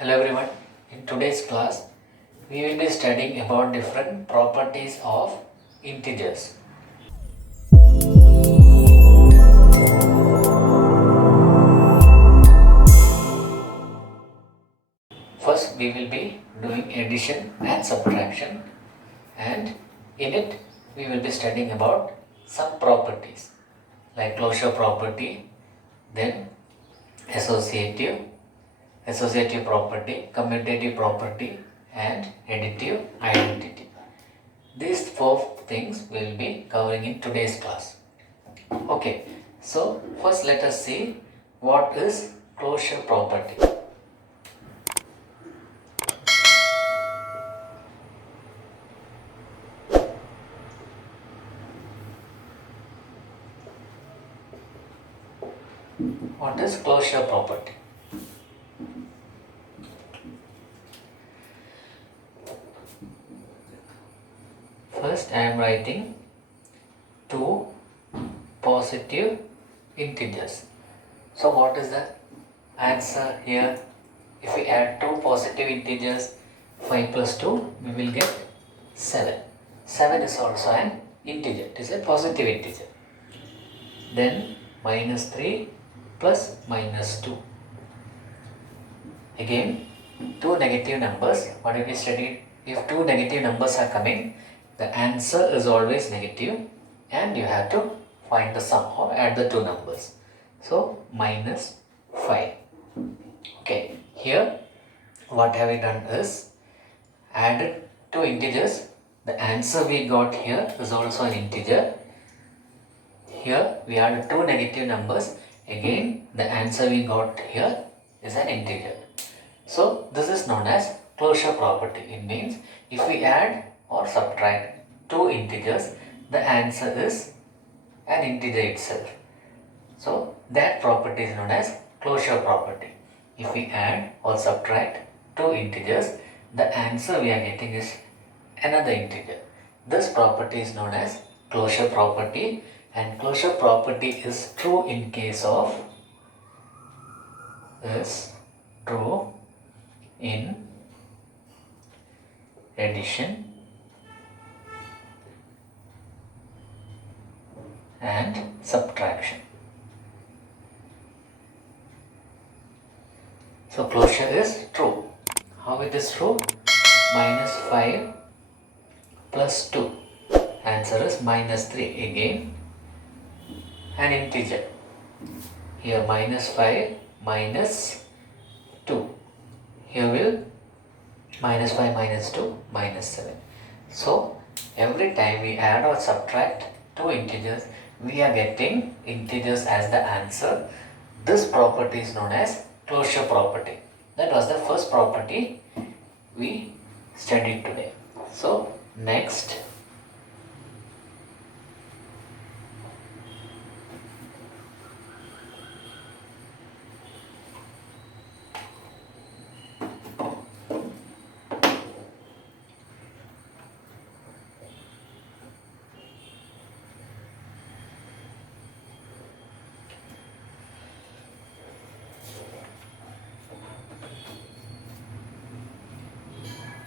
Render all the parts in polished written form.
Hello everyone. In today's class, we will be studying about different properties of integers. First, we will be doing addition and subtraction, and in it, we will be studying about some properties like closure property, then associative property, commutative property, and additive identity. These four things we will be covering in today's class. Okay, so first let us see what is closure property. What is closure property? First, I am writing two positive integers. So, what is the answer here? If we add two positive integers, 5 plus 2, we will get 7. 7 is also an integer. It is a positive integer. Then, minus 3 plus minus 2. Again, two negative numbers. What have we studied? If two negative numbers are coming, the answer is always negative and you have to find the sum or add the two numbers. So, minus 5. Okay, here what have we done is added two integers. The answer we got here is also an integer. Here we added two negative numbers. Again, the answer we got here is an integer. So, this is known as closure property. It means if we add or subtract two integers, the answer is an integer itself. So, that property is known as closure property. If we add or subtract two integers, the answer we are getting is another integer. This property is known as closure property, and closure property is true in case of in addition and subtraction. So closure is true. How it is true? Minus 5 plus 2. Answer is minus 3. Again, an integer. Here minus 5 minus 2. Here will minus 5 minus 2 minus 7. So every time we add or subtract two integers, we are getting integers as the answer. This property is known as closure property. That was the first property we studied today. So next,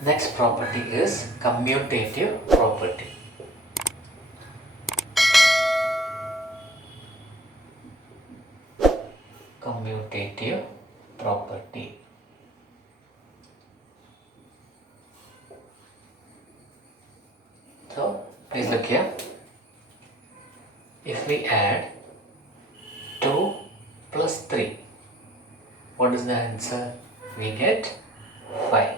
next property is commutative property. Commutative property. So, please look here. If we add 2 plus 3, what is the answer? We get 5.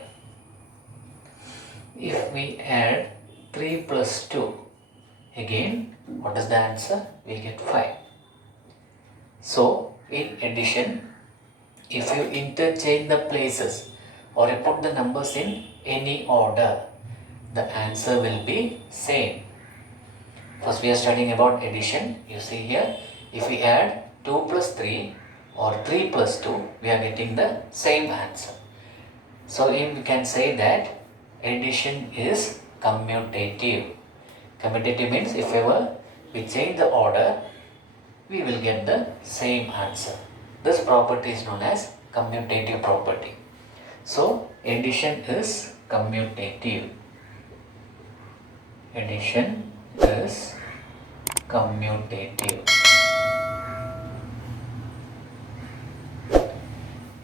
If we add 3 plus 2, again, what is the answer? We get 5. So, in addition, if you interchange the places or you put the numbers in any order, the answer will be same. First, we are studying about addition. You see here, if we add 2 plus 3 or 3 plus 2, we are getting the same answer. So, we can say that addition is commutative. Commutative means if ever we change the order, we will get the same answer. This property is known as commutative property. So addition is commutative. Addition is commutative.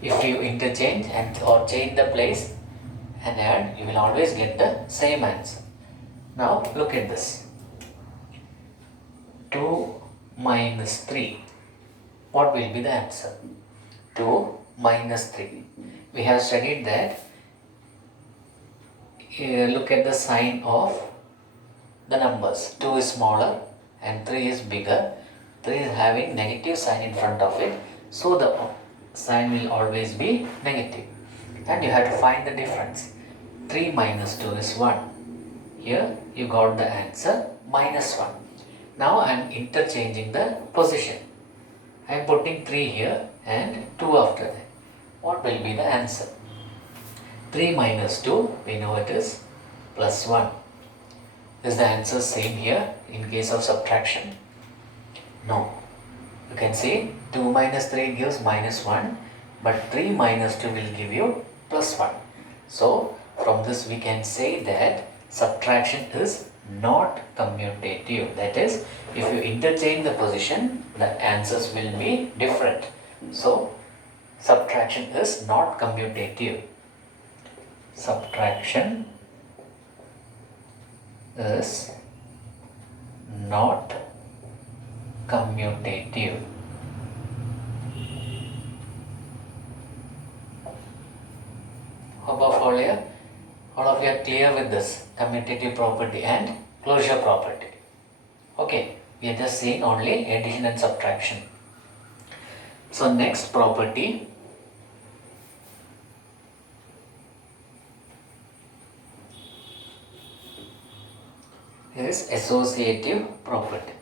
If you interchange or change the place and add, you will always get the same answer. Now look at this. 2 minus 3. What will be the answer? 2 minus 3. We have studied that. Look at the sign of the numbers. 2 is smaller and 3 is bigger. 3 is having negative sign in front of it. So the sign will always be negative. And you have to find the difference. 3 minus 2 is 1. Here you got the answer minus 1. Now I am interchanging the position. I am putting 3 here and 2 after that. What will be the answer? 3 minus 2, we know it is plus 1. Is the answer same here in case of subtraction? No. You can see 2 minus 3 gives minus 1, but 3 minus 2 will give you plus 1. So from this we can say that subtraction is not commutative. That is, if you interchange the position, the answers will be different. So subtraction is not commutative. Subtraction is not commutative. How about all here? All of you are clear with this commutative property and closure property. Okay, we are just seeing only addition and subtraction. So next property is associative property.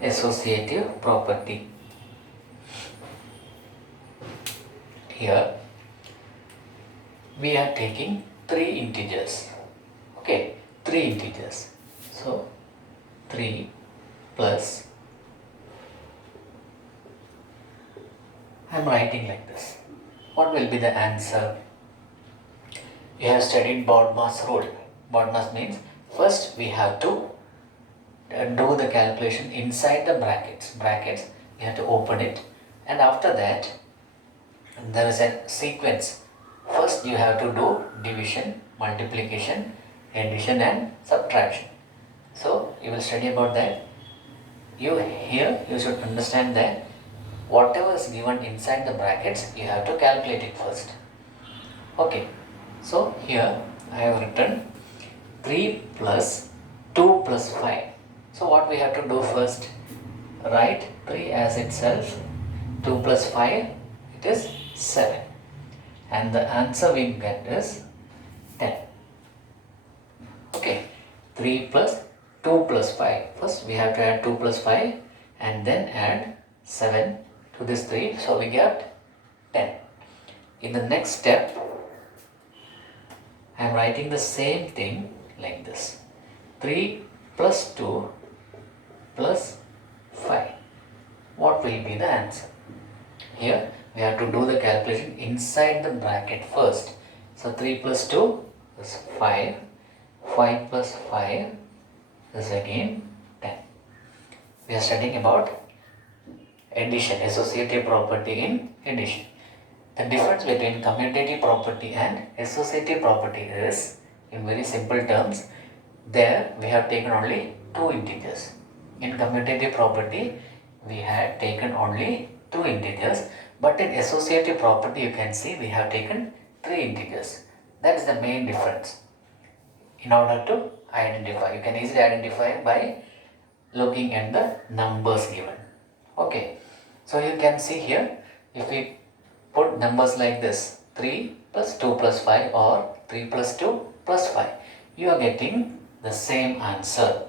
Associative property. Here we are taking 3 integers. Okay, 3 integers. So 3 plus, I am writing like this. What will be the answer? You have studied BODMAS rule. BODMAS means first we have to do the calculation inside the brackets. You have to open it, and after that there is a sequence. First you have to do division, multiplication, addition and subtraction. So you will study about that. You should understand that whatever is given inside the brackets, you have to calculate it first. Okay, so here I have written 3 plus 2 plus 5. So what we have to do first? Write 3 as itself, 2 plus 5, it is 7. And the answer we get is 10. Okay, 3 plus 2 plus 5. First we have to add 2 plus 5 and then add 7 to this 3. So we get 10. In the next step, I am writing the same thing like this. 3 plus 2 plus 5. What will be the answer? Here we have to do the calculation inside the bracket first. So 3 plus 2 is 5. 5 plus 5 is again 10. We are studying about addition, associative property in addition. The difference between commutative property and associative property is, in very simple terms, there we have taken only 2 integers. In commutative property, we had taken only 2 integers, but in associative property you can see we have taken 3 integers. That is the main difference. In order to identify, you can easily identify by looking at the numbers given. Okay, so you can see here, if we put numbers like this, 3 plus 2 plus 5 or 3 plus 2 plus 5, you are getting the same answer.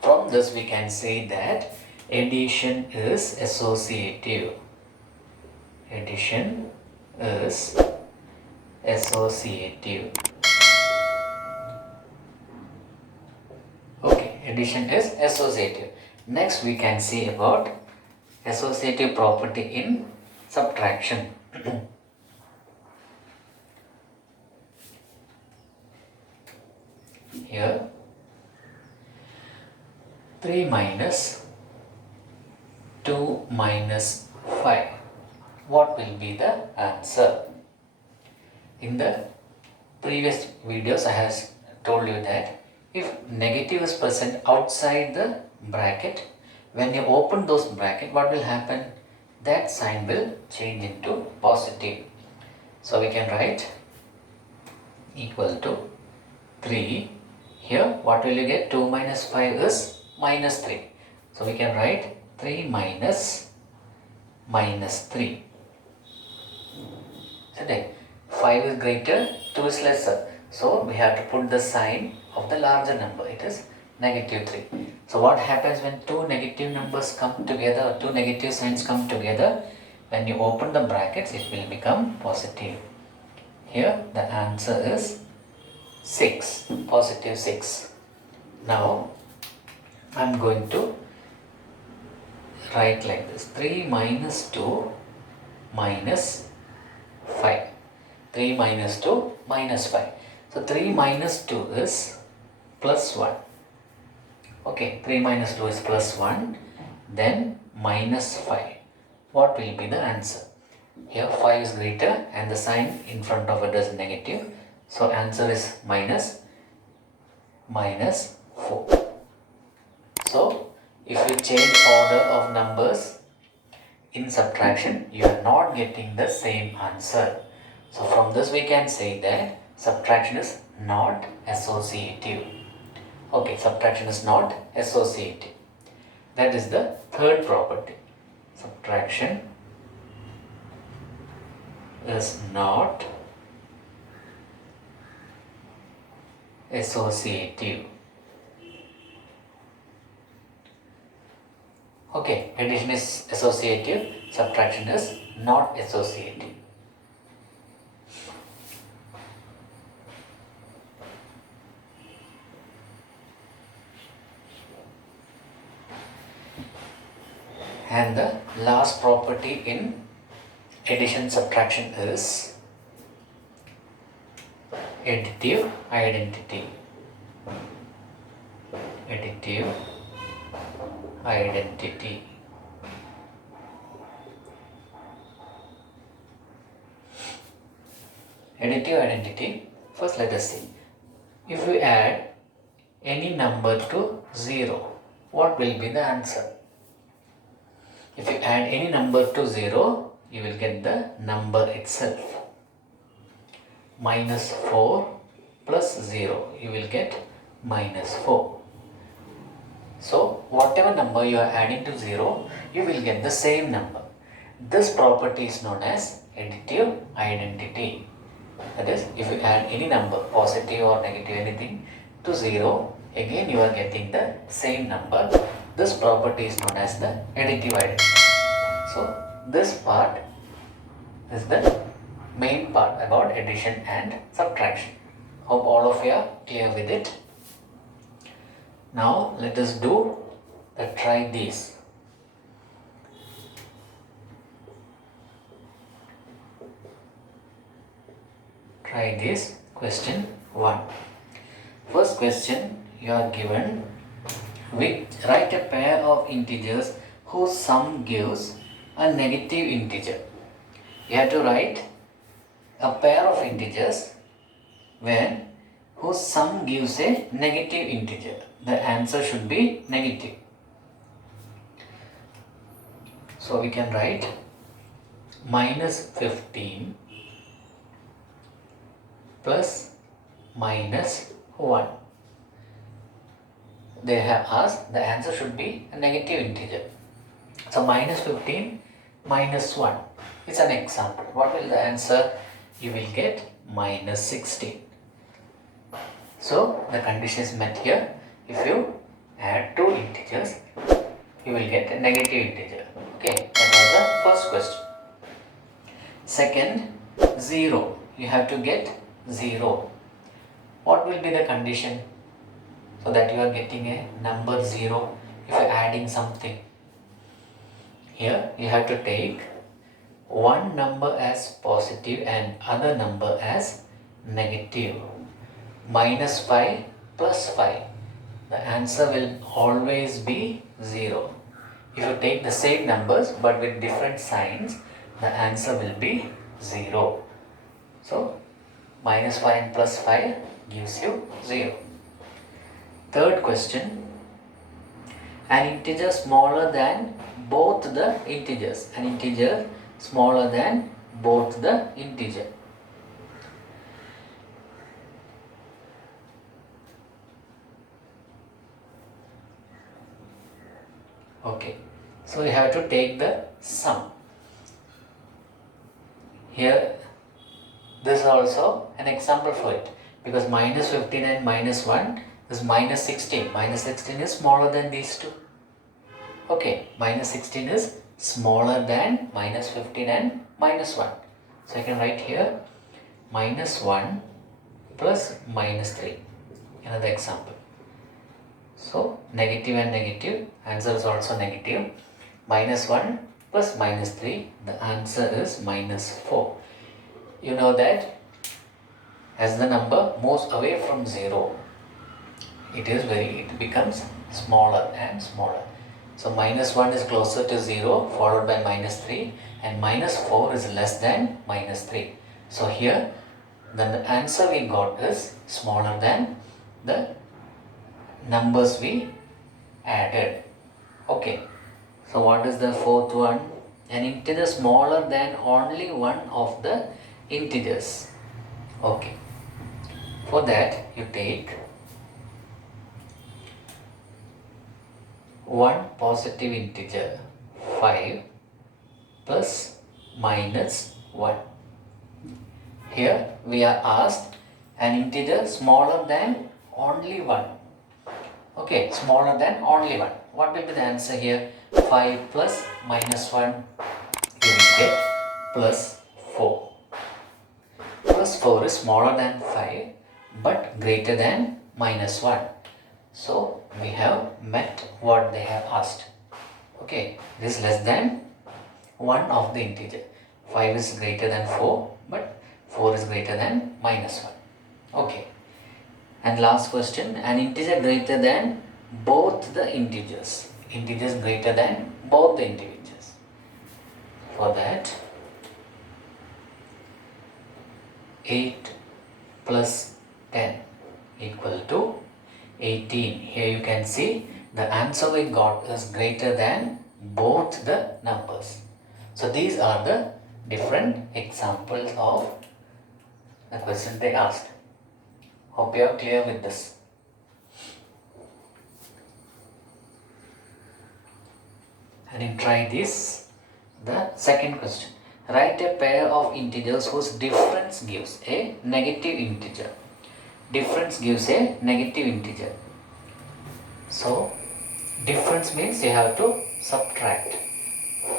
From this we can say that addition is associative. Addition is associative. Okay, addition is associative. Next we can see about associative property in subtraction. Here 3 minus 2 minus 5. What will be the answer? In the previous videos I have told you that if negative is present outside the bracket, when you open those bracket, what will happen? That sign will change into positive. So we can write equal to 3. Here what will you get? 2 minus 5 is minus 3. So we can write 3 minus 3. Okay. 5 is greater, 2 is lesser. So we have to put the sign of the larger number. It is negative 3. So what happens when two negative numbers come together, or two negative signs come together? When you open the brackets, it will become positive. Here the answer is 6, positive 6. Now I am going to write like this: 3 minus 2 minus 5. 3 minus 2 minus 5. So 3 minus 2 is plus 1. Okay, 3 minus 2 is plus 1. Then minus 5. What will be the answer? Here 5 is greater and the sign in front of it is negative. So answer is minus 4. So if you change order of numbers in subtraction, you are not getting the same answer. So from this we can say that subtraction is not associative. Okay, subtraction is not associative. That is the third property. Subtraction is not associative. Okay, addition is associative, subtraction is not associative. And the last property in addition subtraction is additive identity. Additive identity. Additive identity. First let us see. If we add any number to 0, what will be the answer? If you add any number to 0, you will get the number itself. Minus 4 plus 0, you will get minus 4. So whatever number you are adding to 0, you will get the same number. This property is known as additive identity. That is, if you add any number, positive or negative, anything, to 0, again you are getting the same number. This property is known as the additive identity. So this part is the main part about addition and subtraction. Hope all of you are clear with it. Now let us do the try these. Try this question 1. First question, you are given, write a pair of integers whose sum gives a negative integer. You have to write a pair of integers whose sum gives a negative integer. The answer should be negative. So we can write minus 15 plus minus 1. They have asked, the answer should be a negative integer. So minus 15 minus 1. It's an example. What will the answer? You will get minus 16. So the condition is met here. If you add two integers, you will get a negative integer. Okay, that was the first question. Second, 0. you have to get 0. What will be the condition so that you are getting a number 0 if you are adding something? Here you have to take one number as positive and other number as negative. Minus 5 plus 5. The answer will always be 0. If you take the same numbers but with different signs, the answer will be 0. So, minus 5 and plus 5 gives you 0. Third question. An integer smaller than both the integers. An integer smaller than both the integer. Okay, so you have to take the sum. Here, this is also an example for it, because minus 15 and minus 1 is minus 16. Minus 16 is smaller than these two. Okay, minus 16 is smaller than minus 15 and minus 1. So I can write here minus 1 plus minus 3. Another example. So negative and negative, answer is also negative. Minus 1 plus minus 3, the answer is minus 4. You know that as the number moves away from 0, it becomes smaller and smaller. So minus 1 is closer to 0 followed by minus 3, and minus 4 is less than minus 3. So here then the answer we got is smaller than the numbers we added. Okay, so what is the fourth one? An integer smaller than only one of the integers. Okay, for that you take one positive integer 5 plus minus 1. Here we are asked an integer smaller than only 1. Okay, smaller than only 1. What will be the answer here? 5 plus minus 1, you will get plus 4. Plus 4 is smaller than 5 but greater than minus 1. So we have met what they have asked. Okay, this is less than 1 of the integer. 5 is greater than 4 but 4 is greater than minus 1. Okay. And last question, an integer greater than both the integers. Integers greater than both the integers. For that, 8 plus 10 equal to 18. Here you can see the answer we got is greater than both the numbers. So these are the different examples of the question they asked. Hope you are clear with this. And then try this. The second question. Write a pair of integers whose difference gives a negative integer. Difference gives a negative integer. So, difference means you have to subtract.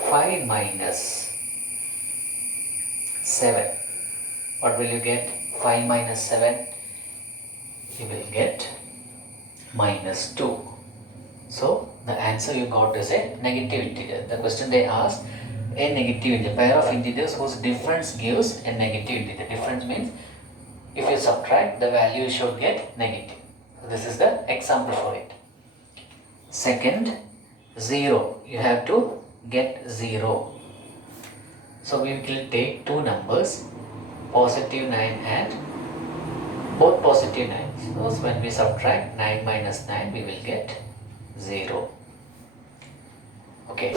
5 minus 7. What will you get? 5 minus 7. You will get minus 2. So, the answer you got is a negative integer. The question they asked, a negative integer, pair of integers whose difference gives a negative integer. Difference means if you subtract, the value you should get negative. So this is the example for it. Second, 0. You have to get 0. So we will take two numbers, positive 9 and both positive 9. So when we subtract 9 minus 9, we will get 0. Okay.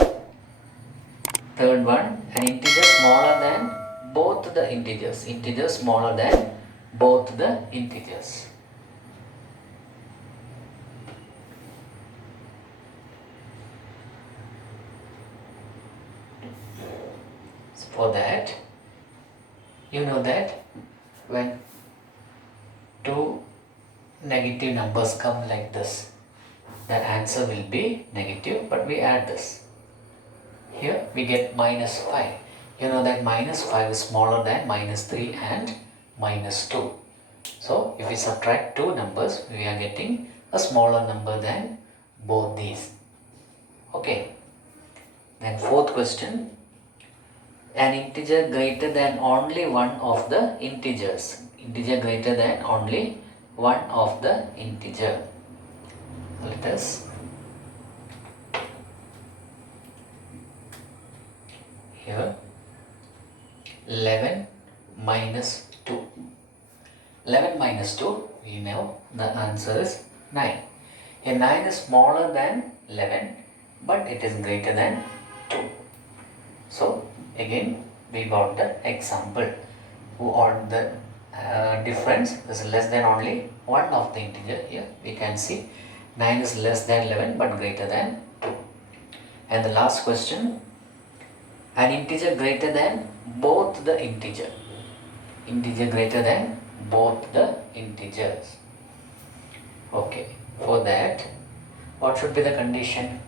Third one, an integer smaller than both the integers. Integer smaller than both the integers. So for that, you know that when two negative numbers come like this, the answer will be negative, but we add this. Here we get minus 5. You know that minus 5 is smaller than minus 3 and minus 2. So if we subtract two numbers, we are getting a smaller number than both these. Okay. Then fourth question, an integer greater than only one of the integers. Integer greater than only one of the integer. Let us here 11 minus 2. 11 minus 2, we know the answer is 9. Here 9 is smaller than 11, but it is greater than 2. So again we got the example or the difference is less than only one of the integer. Here we can see 9 is less than 11 but greater than 2. And the last question, an integer greater than both the integer. Integer greater than both the integers. Okay, for that, what should be the condition?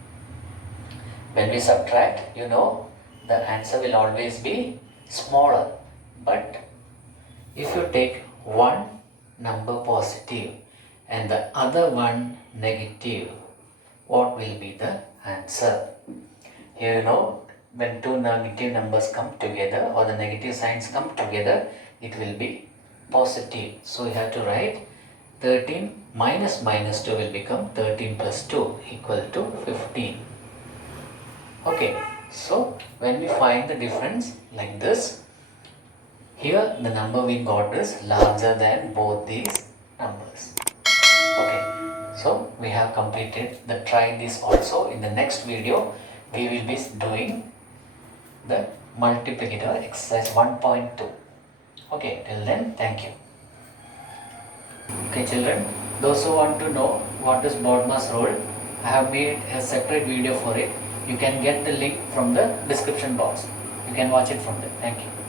When we subtract, you know, the answer will always be smaller. But if you take one number positive and the other one negative, what will be the answer? Here, you know, when two negative numbers come together or the negative signs come together, it will be positive. So you have to write 13 minus minus 2 will become 13 plus 2 equal to 15. Okay, so when we find the difference like this, here the number we got is larger than both these numbers. Okay, so we have completed the try this also. In the next video, we will be doing the multiplicator exercise 1.2. Okay, till then, thank you. Okay children, those who want to know what is BODMAS rule, I have made a separate video for it. You can get the link from the description box. You can watch it from there. Thank you.